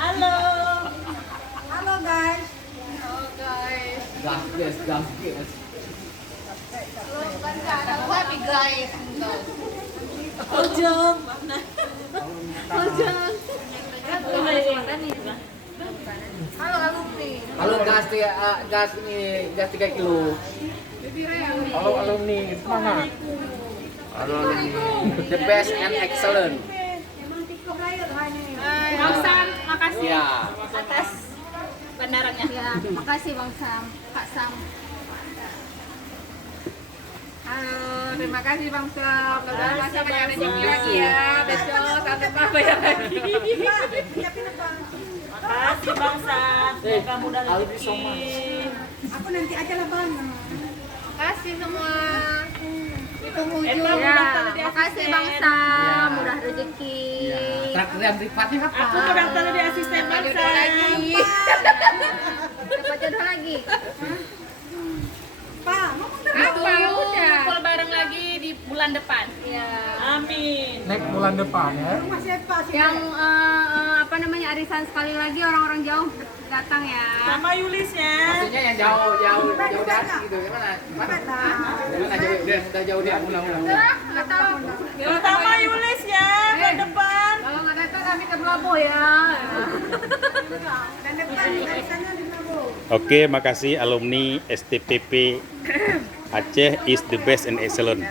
Halo. Halo guys. Gas, gas, gas. Happy guys. Ojong. Ojong. Halo alumni. Halo gas gas ini gas 3 kilo. Halo alumni, semangat. Halo alumni. The best and excellent. Bang Sam, makasih Ya. atas bandarannya. Ya, makasih Bang Sam, Kak Sam. Halo, terima kasih Bang Sam. Mudah-mudahan Makasih, masih banyak Bang rezeki Sam. lagi ya. Besok sampai Pak bayar lagi. Makasih Bang Sam. Semoga mudah I'll be rezeki. so much. Aku nanti aja lah Bang. Makasih semua. Ditunggu Eta juga. udah tadi Makasih asisten. Bang Sam, Ya. mudah rezeki. Ya, traktir yang berikutnya apa? Aku mau daftar di asisten Bang Jodoh Sam. lagi. Dapat jodoh lagi. Pak, ngomong terus. Apa? Udah. Kumpul bareng lagi di bulan depan. Ya. Amin. Next bulan depan ya. Rumah siapa sih? Yang apa namanya arisan sekali lagi orang-orang jauh datang ya. Sama Yulis ya. Maksudnya yang jauh di hati gitu. Gimana? Gimana jauh? Udah jauh dia ulang-ulang. Nggak tahu. Sama Yulis ya bulan depan. Kalau nggak datang kami ke Belabo ya. Dan depan dari sana di Mabo. Oke, makasih alumni STPP Aceh is the best and excellent.